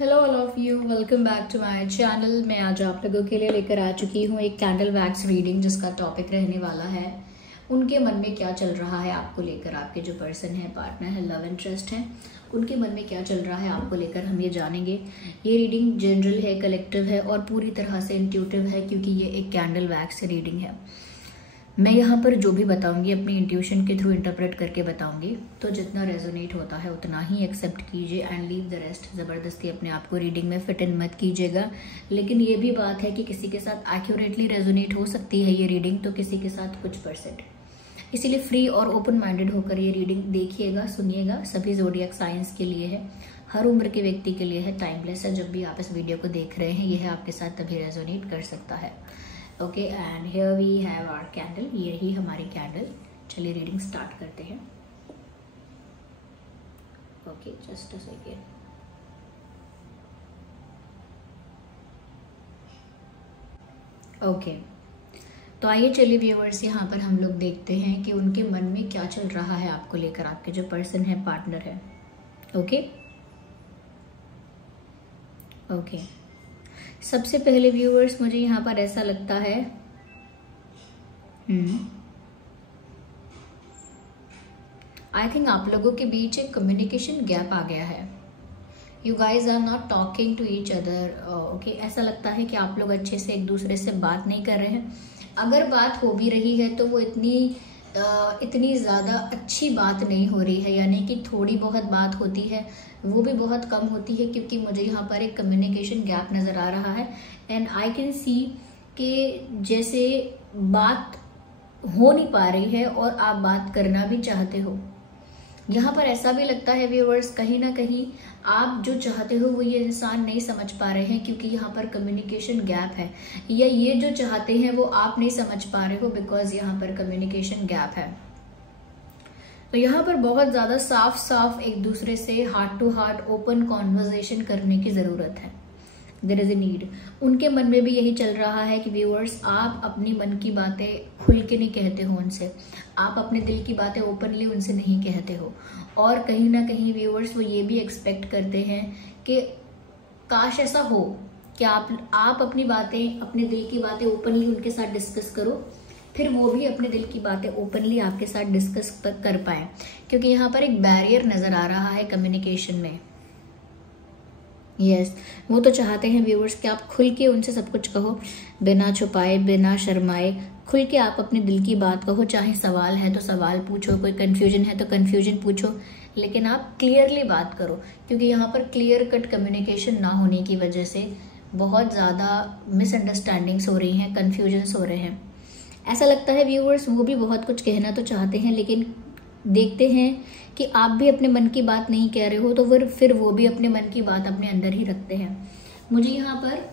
Hello all of you, welcome back to my channel. मैं आज आप लोगों के लिए लेकर आ चुकी हूँ एक कैंडल वैक्स रीडिंग, जिसका टॉपिक रहने वाला है उनके मन में क्या चल रहा है आपको लेकर। आपके जो पर्सन है, पार्टनर है, लव इंटरेस्ट है, उनके मन में क्या चल रहा है आपको लेकर, हम ये जानेंगे। ये रीडिंग जनरल है, कलेक्टिव है और पूरी तरह से इंट्यूटिव है, क्योंकि ये एक कैंडल वैक्स रीडिंग है। मैं यहाँ पर जो भी बताऊंगी अपनी इंट्यूशन के थ्रू इंटरप्रेट करके बताऊंगी, तो जितना रेजोनेट होता है उतना ही एक्सेप्ट कीजिए एंड लीव द रेस्ट। ज़बरदस्ती अपने आप को रीडिंग में फिट इन मत कीजिएगा। लेकिन ये भी बात है कि किसी के साथ एक्यूरेटली रेजोनेट हो सकती है ये रीडिंग, तो किसी के साथ कुछ %। इसीलिए फ्री और ओपन माइंडेड होकर ये रीडिंग देखिएगा, सुनिएगा। सभी ज़ोडिएक साइंस के लिए है, हर उम्र के व्यक्ति के लिए है, टाइमलेस है। जब भी आप इस वीडियो को देख रहे हैं, यह आपके साथ तभी रेजोनेट कर सकता है। Okay, and here we have our candle. ये रही हमारी कैंडल। चलिए रीडिंग स्टार्ट करते हैं। Okay, just a second. Okay, तो आइए चलिए व्यूअर्स, यहाँ पर हम लोग देखते हैं कि उनके मन में क्या चल रहा है आपको लेकर, आपके जो पर्सन है, पार्टनर है। ओके ओके, सबसे पहले व्यूअर्स मुझे यहाँ पर ऐसा लगता है आई थिंक आप लोगों के बीच एक कम्युनिकेशन गैप आ गया है। You guys are not talking to each other. Okay, ऐसा लगता है कि आप लोग अच्छे से एक दूसरे से बात नहीं कर रहे हैं। अगर बात हो भी रही है तो वो इतनी ज़्यादा अच्छी बात नहीं हो रही है, यानी कि थोड़ी बहुत बात होती है, वो भी बहुत कम होती है, क्योंकि मुझे यहाँ पर एक कम्युनिकेशन गैप नज़र आ रहा है। एंड आई कैन सी कि जैसे बात हो नहीं पा रही है और आप बात करना भी चाहते हो। यहाँ पर ऐसा भी लगता है व्यूअर्स, कहीं ना कहीं आप जो चाहते हो वो ये इंसान नहीं समझ पा रहे हैं, क्योंकि यहाँ पर कम्युनिकेशन गैप है, या ये जो चाहते हैं वो आप नहीं समझ पा रहे हो, बिकॉज यहाँ पर कम्युनिकेशन गैप है। तो यहाँ पर बहुत ज्यादा साफ साफ एक दूसरे से heart to heart open conversation करने की जरूरत है। There is a need. उनके मन में भी यही चल रहा है कि व्यूअर्स, आप अपनी मन की बातें खुल के नहीं कहते हो उनसे, आप अपने दिल की बातें ओपनली उनसे नहीं कहते हो। और कहीं ना कहीं व्यूअर्स वो ये भी एक्सपेक्ट करते हैं कि काश ऐसा हो कि आप अपनी बातें, अपने दिल की बातें ओपनली उनके साथ डिस्कस करो, फिर वो भी अपने दिल की बातें ओपनली आपके साथ डिस्कस कर पाए, क्योंकि यहाँ पर एक बैरियर नजर आ रहा है कम्युनिकेशन में। यस, वो तो चाहते हैं व्यूअर्स कि आप खुल के उनसे सब कुछ कहो, बिना छुपाए, बिना शर्माए, खुल के आप अपने दिल की बात कहो। चाहे सवाल है तो सवाल पूछो, कोई कंफ्यूजन है तो कंफ्यूजन पूछो, लेकिन आप क्लियरली बात करो, क्योंकि यहाँ पर क्लियर कट कम्युनिकेशन ना होने की वजह से बहुत ज़्यादा मिसअंडरस्टैंडिंग्स हो रही हैं, कन्फ्यूजन्स हो रहे हैं। ऐसा लगता है व्यूअर्स, वो भी बहुत कुछ कहना तो चाहते हैं, लेकिन देखते हैं कि आप भी अपने मन की बात नहीं कह रहे हो, तो फिर वो भी अपने मन की बात अपने अंदर ही रखते हैं। मुझे यहाँ पर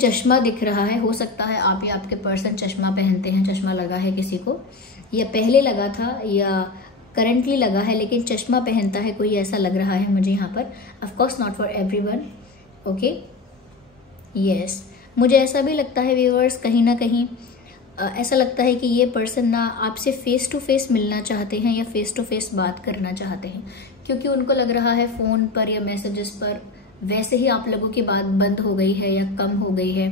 चश्मा दिख रहा है। हो सकता है आप या आपके पर्सन चश्मा पहनते हैं, चश्मा लगा है किसी को, या पहले लगा था या करंटली लगा है, लेकिन चश्मा पहनता है कोई, ऐसा लग रहा है मुझे यहाँ पर। Of course not for everyone. Okay, yes, मुझे ऐसा भी लगता है व्यूअर्स, कहीं ना कहीं ऐसा लगता है कि ये पर्सन ना आपसे फेस टू फेस मिलना चाहते हैं या फेस टू फेस बात करना चाहते हैं, क्योंकि उनको लग रहा है फोन पर या मैसेजेस पर वैसे ही आप लोगों की बात बंद हो गई है या कम हो गई है,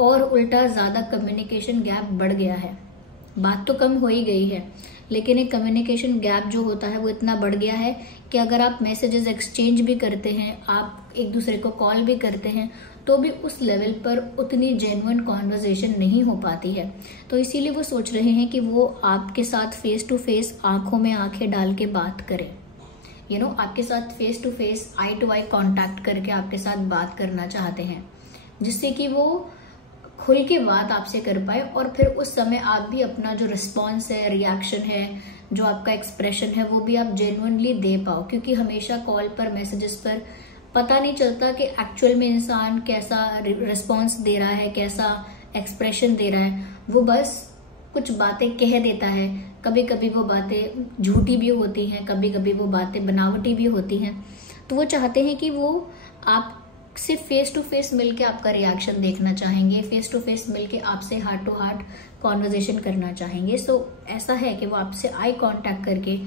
और उल्टा ज़्यादा कम्युनिकेशन गैप बढ़ गया है। बात तो कम हो ही गई है, लेकिन एक कम्युनिकेशन गैप जो होता है वो इतना बढ़ गया है कि अगर आप मैसेजेस एक्सचेंज भी करते हैं, आप एक दूसरे को कॉल भी करते हैं, तो भी उस लेवल पर उतनी जेन्युइन कॉन्वर्सेशन नहीं हो पाती है। तो इसीलिए वो सोच रहे हैं कि वो आपके साथ फेस टू फेस, आंखों में आंखें डाल के बात करें, आपके साथ face to face, eye to eye contact करके आपके साथ बात करना चाहते हैं, जिससे कि वो खुल के बात आपसे कर पाए, और फिर उस समय आप भी अपना जो रिस्पॉन्स है, रिएक्शन है, जो आपका एक्सप्रेशन है, वो भी आप जेन्युइनली दे पाओ। क्योंकि हमेशा कॉल पर, मैसेजेस पर पता नहीं चलता कि एक्चुअल में इंसान कैसा रिस्पॉन्स दे रहा है, कैसा एक्सप्रेशन दे रहा है। वो बस कुछ बातें कह देता है, कभी कभी वो बातें झूठी भी होती हैं, कभी कभी वो बातें बनावटी भी होती हैं। तो वो चाहते हैं कि वो आपसे फेस टू फेस मिलके आपका रिएक्शन देखना चाहेंगे, फेस टू फेस मिलके आपसे हार्ट टू हार्ट कॉन्वर्सेशन करना चाहेंगे। सो ऐसा है कि वो आपसे आई कांटेक्ट करके,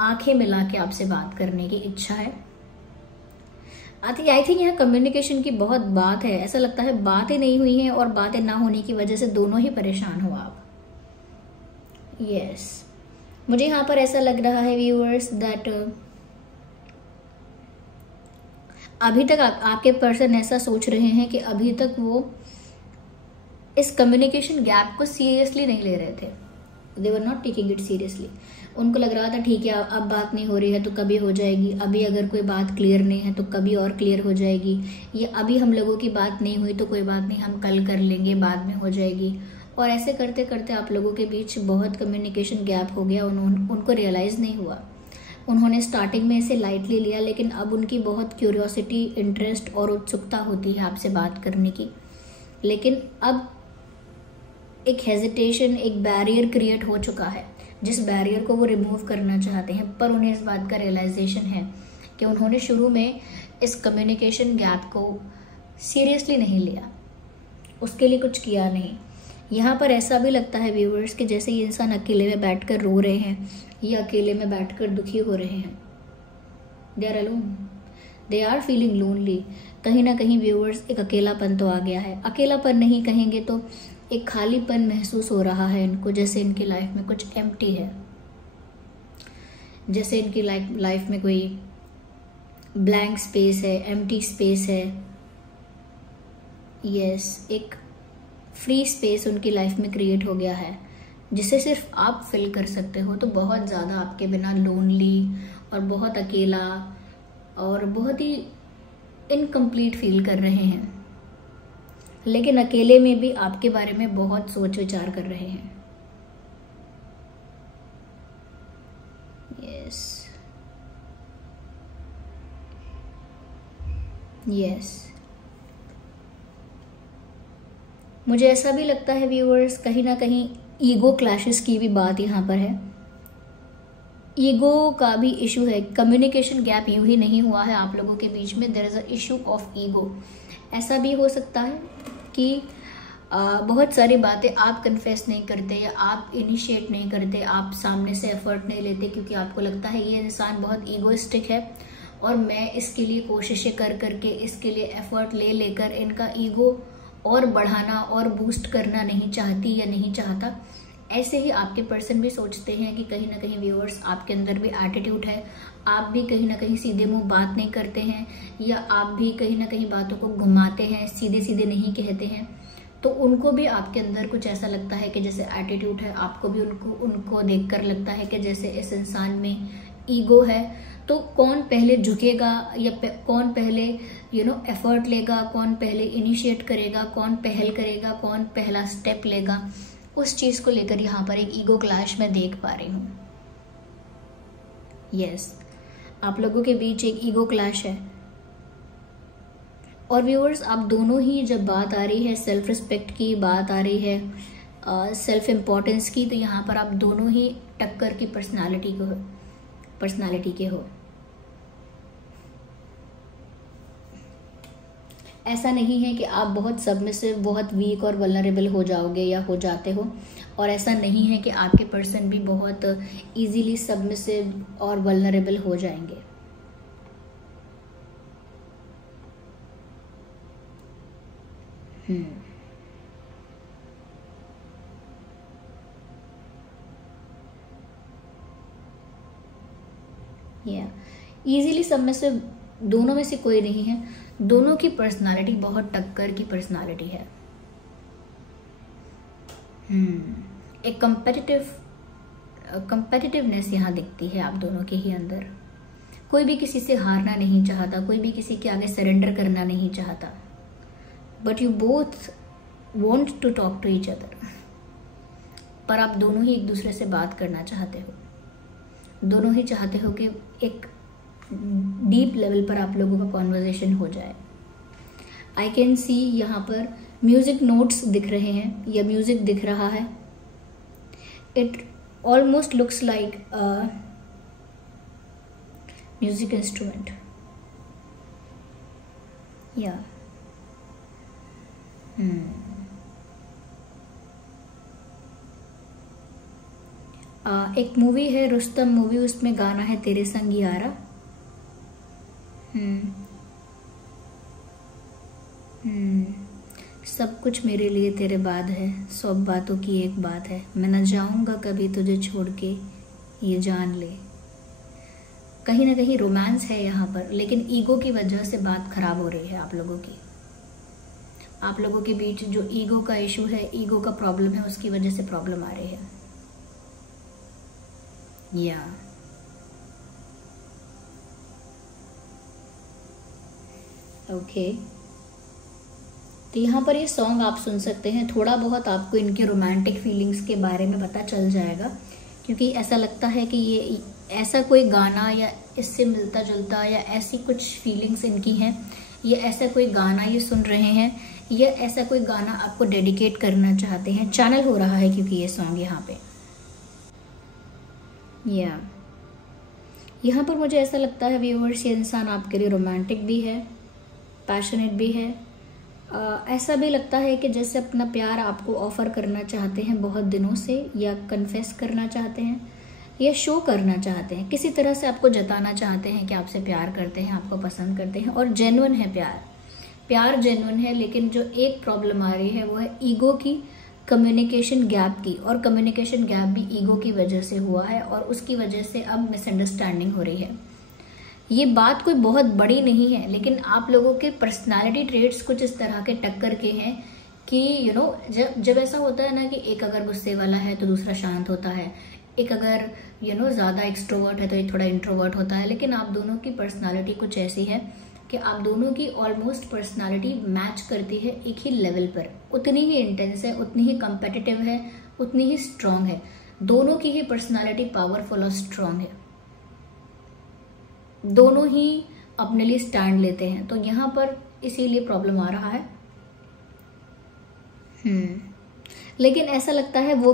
आंखें मिला के आपसे बात करने की इच्छा है। आई थिंक यहाँ कम्युनिकेशन की बहुत बात है। ऐसा लगता है बातें नहीं हुई हैं और बातें ना होने की वजह से दोनों ही परेशान हो आप। यस, मुझे यहाँ पर ऐसा लग रहा है व्यूअर्स दैट अभी तक आपके पर्सन ऐसा सोच रहे हैं कि अभी तक वो इस कम्युनिकेशन गैप को सीरियसली नहीं ले रहे थे। They were not taking it seriously. उनको लग रहा था ठीक है, अब बात नहीं हो रही है तो कभी हो जाएगी, अभी अगर कोई बात क्लियर नहीं है तो कभी और क्लियर हो जाएगी, ये अभी हम लोगों की बात नहीं हुई तो कोई बात नहीं, हम कल कर लेंगे, बाद में हो जाएगी। और ऐसे करते करते आप लोगों के बीच बहुत कम्युनिकेशन गैप हो गया। उनको रियलाइज़ नहीं हुआ। उन्होंने स्टार्टिंग में इसे लाइटली लिया, लेकिन अब उनकी बहुत क्यूरियोसिटी, इंटरेस्ट और उत्सुकता होती है आपसे बात करने की। लेकिन अब एक हेजिटेशन, एक बैरियर क्रिएट हो चुका है, जिस बैरियर को वो रिमूव करना चाहते हैं। पर उन्हें इस बात का रियलाइजेशन है कि उन्होंने शुरू में इस कम्युनिकेशन गैप को सीरियसली नहीं लिया, उसके लिए कुछ किया नहीं। यहाँ पर ऐसा भी लगता है व्यूअर्स कि जैसे ये इंसान अकेले में बैठकर रो रहे हैं या अकेले में बैठकर दुखी हो रहे हैं। They are alone, they are feeling lonely. कहीं ना कहीं व्यूअर्स एक अकेलापन तो आ गया है। अकेलापन नहीं कहेंगे तो एक खालीपन महसूस हो रहा है इनको, जैसे इनकी लाइफ में कुछ एम्प्टी है, जैसे इनकी लाइफ में कोई ब्लैंक स्पेस है, एम्प्टी स्पेस है। यस, एक फ्री स्पेस उनकी लाइफ में क्रिएट हो गया है, जिसे सिर्फ आप फिल कर सकते हो। तो बहुत ज़्यादा आपके बिना लोनली और बहुत अकेला और बहुत ही इनकम्प्लीट फील कर रहे हैं। लेकिन अकेले में भी आपके बारे में बहुत सोच विचार कर रहे हैं। यस, यस, मुझे ऐसा भी लगता है व्यूअर्स, कहीं ना कहीं ईगो क्लैशेस की भी बात यहाँ पर है। ईगो का भी इशू है। कम्युनिकेशन गैप यूं ही नहीं हुआ है आप लोगों के बीच में, there is a issue of ego. ऐसा भी हो सकता है कि बहुत सारी बातें आप कन्फेस नहीं करते या आप इनिशिएट नहीं करते, आप सामने से एफर्ट नहीं लेते, क्योंकि आपको लगता है ये इंसान बहुत ईगोइस्टिक है और मैं इसके लिए कोशिशें कर करके, इसके लिए एफर्ट ले लेकर इनका ईगो और बढ़ाना और बूस्ट करना नहीं चाहती या नहीं चाहता। ऐसे ही आपके पर्सन भी सोचते हैं कि कहीं ना कहीं व्यूअर्स आपके अंदर भी एटीट्यूड है, आप भी कहीं ना कहीं सीधे मुंह बात नहीं करते हैं, या आप भी कहीं ना कहीं बातों को घुमाते हैं, सीधे सीधे नहीं कहते हैं। तो उनको भी आपके अंदर कुछ ऐसा लगता है कि जैसे एटीट्यूड है, आपको भी उनको देखकर लगता है कि जैसे इस इंसान में ईगो है। तो कौन पहले झुकेगा या कौन पहले एफर्ट लेगा, कौन पहले इनिशिएट करेगा, कौन पहल करेगा, कौन पहला स्टेप लेगा, उस चीज को लेकर यहाँ पर एक ईगो क्लैश मैं देख पा रही हूँ। यस, आप लोगों के बीच एक ईगो क्लैश है। और व्यूअर्स, आप दोनों ही, जब बात आ रही है सेल्फ रिस्पेक्ट की, बात आ रही है सेल्फ इम्पोर्टेंस की, तो यहाँ पर आप दोनों ही टक्कर की पर्सनालिटी के हो। ऐसा नहीं है कि आप बहुत सबमिसिव, बहुत वीक और वल्नरेबल हो जाओगे या हो जाते हो, और ऐसा नहीं है कि आपके पर्सन भी बहुत इजीली सबमिसिव और वल्नरेबल हो जाएंगे। इजीली सबमिसिव दोनों में से कोई नहीं है। दोनों की पर्सनालिटी बहुत टक्कर की पर्सनालिटी है। एक कंपेटिटिवनेस यहाँ दिखती है आप दोनों के ही अंदर। कोई भी किसी से हारना नहीं चाहता, कोई भी किसी के आगे सरेंडर करना नहीं चाहता, but you both want to talk to each other. पर आप दोनों ही एक दूसरे से बात करना चाहते हो, दोनों ही चाहते हो कि एक डीप लेवल पर आप लोगों का कॉन्वर्जेशन हो जाए। आई कैन सी यहाँ पर म्यूजिक नोट्स दिख रहे हैं या म्यूजिक दिख रहा है। It almost looks like a music instrument. या एक मूवी है रुस्तम मूवी, उसमें गाना है तेरे संग यारा। सब कुछ मेरे लिए तेरे बाद है, सब बातों की एक बात है, मैं न जाऊंगा कभी तुझे छोड़ के, ये जान ले। कहीं ना कहीं रोमांस है यहाँ पर, लेकिन ईगो की वजह से बात खराब हो रही है आप लोगों की। आप लोगों के बीच जो ईगो का इशू है, ईगो का प्रॉब्लम है, उसकी वजह से प्रॉब्लम आ रही है। या ओके, तो यहाँ पर ये सॉन्ग आप सुन सकते हैं। थोड़ा बहुत आपको इनके रोमांटिक फीलिंग्स के बारे में पता चल जाएगा, क्योंकि ऐसा लगता है कि ये ऐसा कोई गाना या इससे मिलता जुलता या ऐसी कुछ फीलिंग्स इनकी हैं, ये ऐसा कोई गाना ये सुन रहे हैं, या ऐसा कोई गाना आपको डेडिकेट करना चाहते हैं। चैनल हो रहा है क्योंकि ये सॉन्ग यहाँ पे, या यहाँ पर मुझे ऐसा लगता है व्यूअर्स, ये इंसान आपके लिए रोमांटिक भी है, पैशनेट भी है। ऐसा भी लगता है कि जैसे अपना प्यार आपको ऑफर करना चाहते हैं बहुत दिनों से, या कन्फेस करना चाहते हैं, या शो करना चाहते हैं, किसी तरह से आपको जताना चाहते हैं कि आपसे प्यार करते हैं, आपको पसंद करते हैं, और जेन्युइन है प्यार जेन्युइन है। लेकिन जो एक प्रॉब्लम आ रही है वो है ईगो की, कम्युनिकेशन गैप की, और कम्युनिकेशन गैप भी ईगो की वजह से हुआ है, और उसकी वजह से अब मिसअंडरस्टैंडिंग हो रही है। ये बात कोई बहुत बड़ी नहीं है, लेकिन आप लोगों के पर्सनालिटी ट्रेट्स कुछ इस तरह के टक्कर के हैं कि जब ऐसा होता है ना कि एक अगर गुस्से वाला है तो दूसरा शांत होता है, एक अगर ज़्यादा एक्सट्रोवर्ट है तो एक थोड़ा इंट्रोवर्ट होता है। लेकिन आप दोनों की पर्सनालिटी कुछ ऐसी है कि आप दोनों की ऑलमोस्ट पर्सनालिटी मैच करती है एक ही लेवल पर, उतनी ही इंटेंस है, उतनी ही कम्पेटिटिव है, उतनी ही स्ट्रांग है। दोनों की ही पर्सनालिटी पावरफुल और स्ट्रांग है, दोनों ही अपने लिए स्टैंड लेते हैं। तो यहाँ पर इसीलिए प्रॉब्लम आ रहा है। लेकिन ऐसा लगता है वो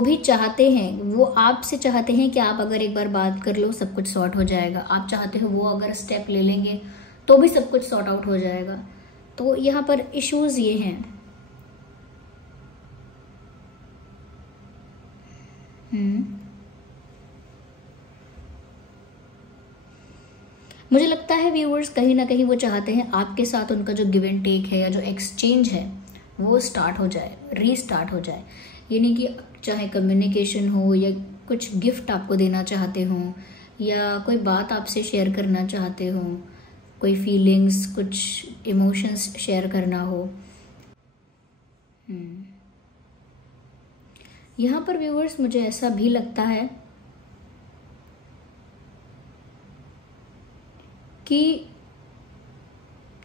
भी चाहते हैं, वो आपसे चाहते हैं कि आप अगर एक बार बात कर लो सब कुछ सॉर्ट हो जाएगा। आप चाहते हो वो अगर स्टेप ले लेंगे तो भी सब कुछ सॉर्ट आउट हो जाएगा। तो यहाँ पर इश्यूज ये हैं। मुझे लगता है व्यूअर्स कहीं ना कहीं वो चाहते हैं आपके साथ उनका जो गिव एंड टेक है या जो एक्सचेंज है वो स्टार्ट हो जाए, रीस्टार्ट हो जाए। यानी कि चाहे कम्युनिकेशन हो, या कुछ गिफ्ट आपको देना चाहते हो, या कोई बात आपसे शेयर करना चाहते हो, कोई फीलिंग्स, कुछ इमोशंस शेयर करना हो। यहाँ पर व्यूअर्स मुझे ऐसा भी लगता है कि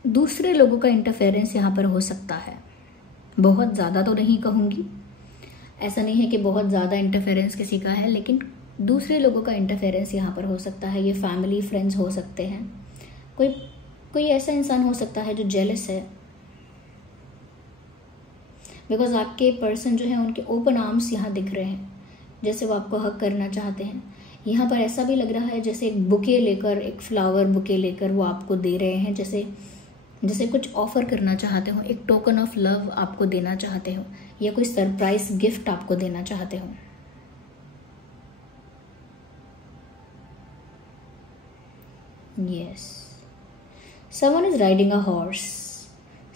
दूसरे लोगों का इंटरफेरेंस यहाँ पर हो सकता है। बहुत ज़्यादा तो नहीं कहूँगी, ऐसा नहीं है कि बहुत ज़्यादा इंटरफेरेंस किसी का है, लेकिन दूसरे लोगों का इंटरफेरेंस यहाँ पर हो सकता है। ये फैमिली, फ्रेंड्स हो सकते हैं, कोई ऐसा इंसान हो सकता है जो जेलस है, बिकॉज आपके पर्सन जो है उनके ओपन आर्म्स यहाँ दिख रहे हैं, जैसे वो आपको हक करना चाहते हैं। यहाँ पर ऐसा भी लग रहा है जैसे एक बुके लेकर, एक फ्लावर बुके लेकर वो आपको दे रहे हैं, जैसे कुछ ऑफर करना चाहते हो, एक टोकन ऑफ लव आपको देना चाहते हो, या कोई सरप्राइज गिफ्ट आपको देना चाहते हो। Yes, someone is riding a horse,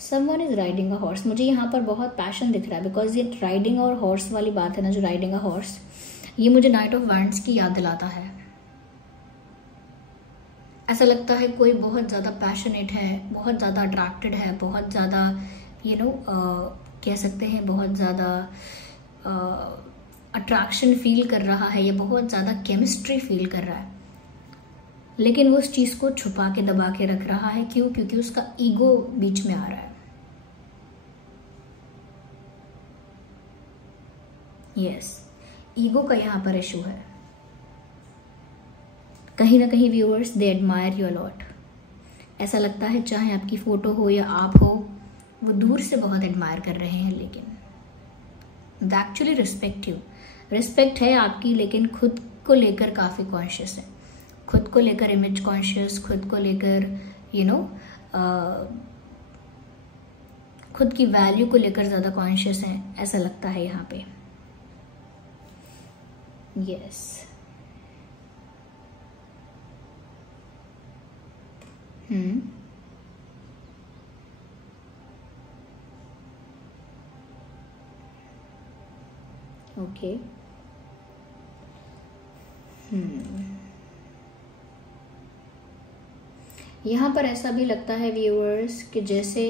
someone is riding a horse. मुझे यहाँ पर बहुत पैशन दिख रहा है, बिकॉज ये राइडिंग और हॉर्स वाली बात है ना, जो राइडिंग अ हॉर्स, ये मुझे नाइट ऑफ वैंड्स की याद दिलाता है। ऐसा लगता है कोई बहुत ज़्यादा पैशनेट है, बहुत ज़्यादा अट्रैक्टेड है, बहुत ज़्यादा कह सकते हैं बहुत ज़्यादा अट्रैक्शन फील कर रहा है, या बहुत ज़्यादा केमिस्ट्री फील कर रहा है, लेकिन वो उस चीज़ को छुपा के दबा के रख रहा है। क्यों? क्योंकि उसका ईगो बीच में आ रहा है। यस, ईगो का यहाँ पर इशू है। कहीं ना कहीं viewers they admire you a lot. ऐसा लगता है चाहे आपकी फ़ोटो हो या आप हो, वो दूर से बहुत एडमायर कर रहे हैं, लेकिन they actually respect you. Respect है आपकी, लेकिन खुद को लेकर काफ़ी कॉन्शियस है, खुद को लेकर इमेज कॉन्शियस, खुद को लेकर खुद की वैल्यू को लेकर ज़्यादा कॉन्शियस है, ऐसा लगता है यहाँ पे। Yes, okay. यहाँ पर ऐसा भी लगता है व्यूअर्स कि जैसे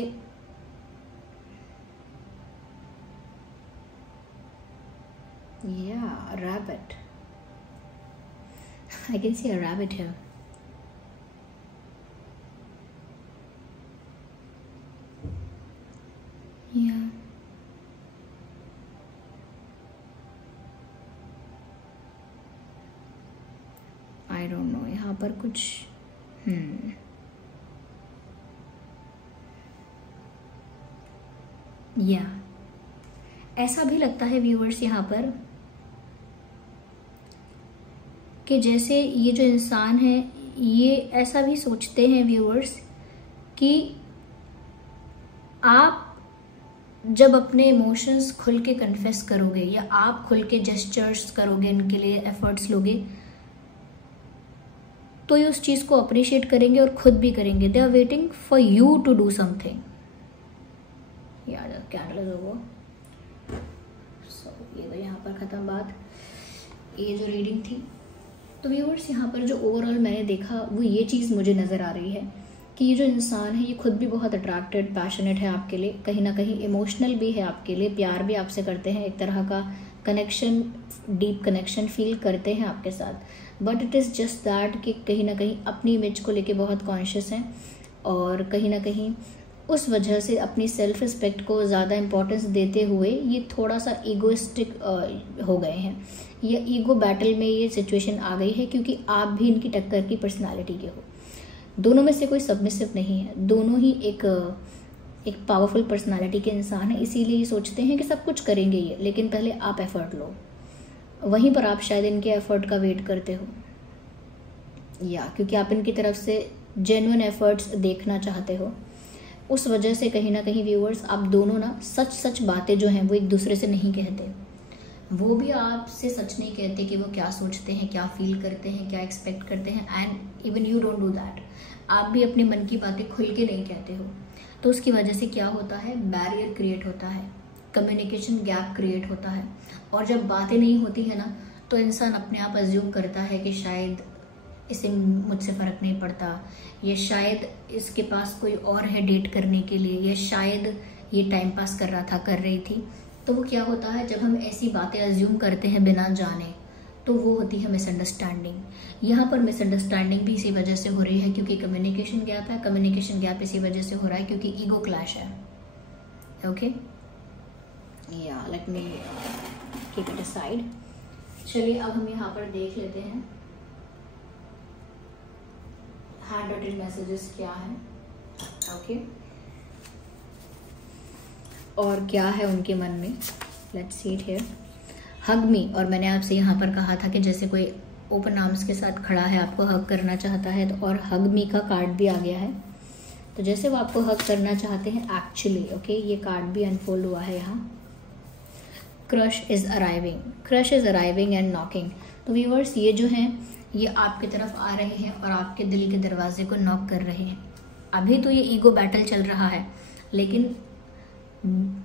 rabbit, I can see a rabbit here. I don't know, यहाँ पर कुछ ऐसा भी लगता है व्यूअर्स यहाँ पर कि जैसे ये जो इंसान है ये ऐसा भी सोचते हैं व्यूअर्स कि आप जब अपने इमोशंस खुल के कन्फेस करोगे या आप खुल के जेस्चर्स करोगे, इनके लिए एफर्ट्स लोगे, तो ये उस चीज को अप्रिशिएट करेंगे और खुद भी करेंगे। They are waiting for you to do something. यार कैंडल हो वो। ये तो यहाँ पर खत्म बात, ये जो रीडिंग थी। तो व्यूअर्स यहाँ पर जो ओवरऑल मैंने देखा वो ये चीज़ मुझे नज़र आ रही है कि ये जो इंसान है ये खुद भी बहुत अट्रैक्टेड, पैशनेट है आपके लिए, कहीं ना कहीं इमोशनल भी है आपके लिए, प्यार भी आपसे करते हैं, एक तरह का कनेक्शन, डीप कनेक्शन फील करते हैं आपके साथ। But it is just that कि कहीं ना कहीं अपनी इमेज को लेके बहुत कॉन्शियस हैं और कहीं ना कहीं उस वजह से अपनी सेल्फ रिस्पेक्ट को ज़्यादा इम्पोर्टेंस देते हुए ये थोड़ा सा ईगोइस्टिक हो गए हैं। ये ईगो बैटल में ये सिचुएशन आ गई है क्योंकि आप भी इनकी टक्कर की पर्सनालिटी के हो। दोनों में से कोई सबमिसिव नहीं है, दोनों ही एक पावरफुल पर्सनालिटी के इंसान है, इसीलिए ये सोचते हैं कि सब कुछ करेंगे ये, लेकिन पहले आप एफर्ट लो। वहीं पर आप शायद इनके एफर्ट का वेट करते हो, या क्योंकि आप इनकी तरफ से जेन्युइन एफर्ट्स देखना चाहते हो। उस वजह से कहीं ना कहीं व्यूअर्स आप दोनों ना सच बातें जो हैं वो एक दूसरे से नहीं कहते। वो भी आपसे सच नहीं कहते कि वो क्या सोचते हैं, क्या फील करते हैं, क्या एक्सपेक्ट करते हैं, and even you don't do that. आप भी अपने मन की बातें खुल के नहीं कहते हो। तो उसकी वजह से क्या होता है, बैरियर क्रिएट होता है, कम्युनिकेशन गैप क्रिएट होता है। और जब बातें नहीं होती है ना तो इंसान अपने आप अज्यूम करता है कि शायद इसे मुझसे फ़र्क नहीं पड़ता, या शायद इसके पास कोई और है डेट करने के लिए, या शायद ये टाइम पास कर रहा था, कर रही थी। तो वो क्या होता है, जब हम ऐसी बातें अज्यूम करते हैं बिना जाने, तो वो होती है मिसअंडरस्टैंडिंग। यहाँ पर मिसअंडरस्टैंडिंग भी इसी वजह से हो रही है क्योंकि कम्युनिकेशन गैप है। कम्युनिकेशन गैप इसी वजह से हो रहा है क्योंकि ईगो क्लैश है। ओके, या let me keep it aside. चलिए अब हम यहाँ पर देख लेते हैं हैंड रिटन मैसेजेस क्या है। ओके, और क्या है उनके मन में। Let's see it here. Hug me, और मैंने आपसे यहाँ पर कहा था कि जैसे कोई ओपन आर्म्स के साथ खड़ा है, आपको हग करना चाहता है, तो और हग मी का कार्ड भी आ गया है। तो जैसे वो आपको हग करना चाहते हैं एक्चुअली, ओके, ये कार्ड भी अनफोल्ड हुआ है यहाँ। Crush is arriving, crush is arriving and knocking. तो व्यूअर्स ये जो हैं ये आपकी तरफ आ रहे हैं और आपके दिल के दरवाजे को नॉक कर रहे हैं। अभी तो ये ईगो बैटल चल रहा है, लेकिन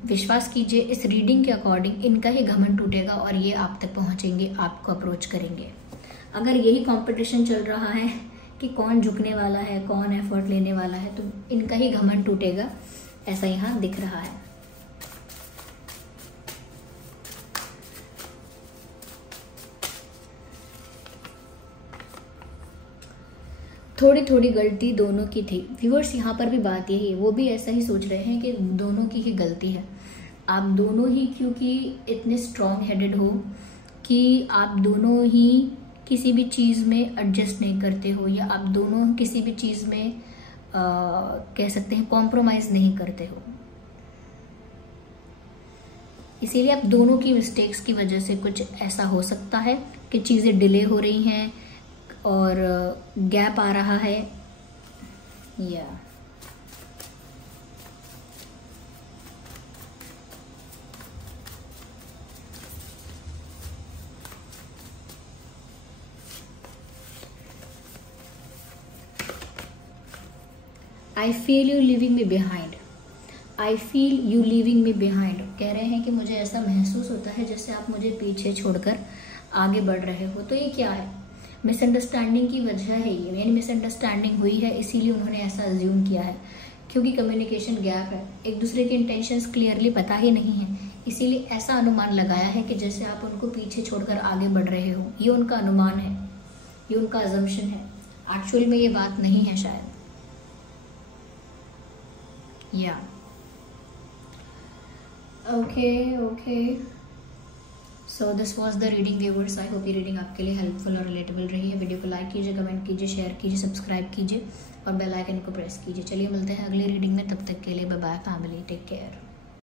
विश्वास कीजिए इस रीडिंग के अकॉर्डिंग इनका ही घमंड टूटेगा और ये आप तक पहुंचेंगे, आपको अप्रोच करेंगे। अगर यही कंपटीशन चल रहा है कि कौन झुकने वाला है, कौन एफर्ट लेने वाला है, तो इनका ही घमंड टूटेगा, ऐसा यहाँ दिख रहा है। थोड़ी थोड़ी गलती दोनों की थी। व्यूअर्स यहाँ पर भी बात यही है, वो भी ऐसा ही सोच रहे हैं कि दोनों की ही गलती है। आप दोनों ही क्योंकि इतने स्ट्रॉन्ग हेडेड हो कि आप दोनों ही किसी भी चीज़ में एडजस्ट नहीं करते हो, या आप दोनों किसी भी चीज़ में कह सकते हैं कॉम्प्रोमाइज़ नहीं करते हो। इसीलिए आप दोनों की मिस्टेक्स की वजह से कुछ ऐसा हो सकता है कि चीज़ें डिले हो रही हैं और गैप आ रहा है। या I feel you living me behind. I feel you leaving me behind, कह रहे हैं कि मुझे ऐसा महसूस होता है जैसे आप मुझे पीछे छोड़कर आगे बढ़ रहे हो। तो ये क्या है? मिसअंडरस्टैंडिंग की वजह है, ये मेन मिसअंडरस्टैंडिंग हुई है, इसीलिए उन्होंने ऐसा अज्यूम किया है, क्योंकि कम्युनिकेशन गैप है, एक दूसरे के इंटेंशंस क्लियरली पता ही नहीं है, इसीलिए ऐसा अनुमान लगाया है कि जैसे आप उनको पीछे छोड़कर आगे बढ़ रहे हो। ये उनका अनुमान है, ये उनका अजम्पशन है, एक्चुअल में ये बात नहीं है शायद। या okay so this was the reading viewers. I hope ये रीडिंग आपके लिए हेल्पफुल और रिलेटेबल रही है। वीडियो को लाइक कीजिए, कमेंट कीजिए, शेयर कीजिए, सब्सक्राइब कीजिए और बेल आइकन को प्रेस कीजिए। चलिए मिलते हैं अगली रीडिंग में, तब तक के लिए bye bye family, take care.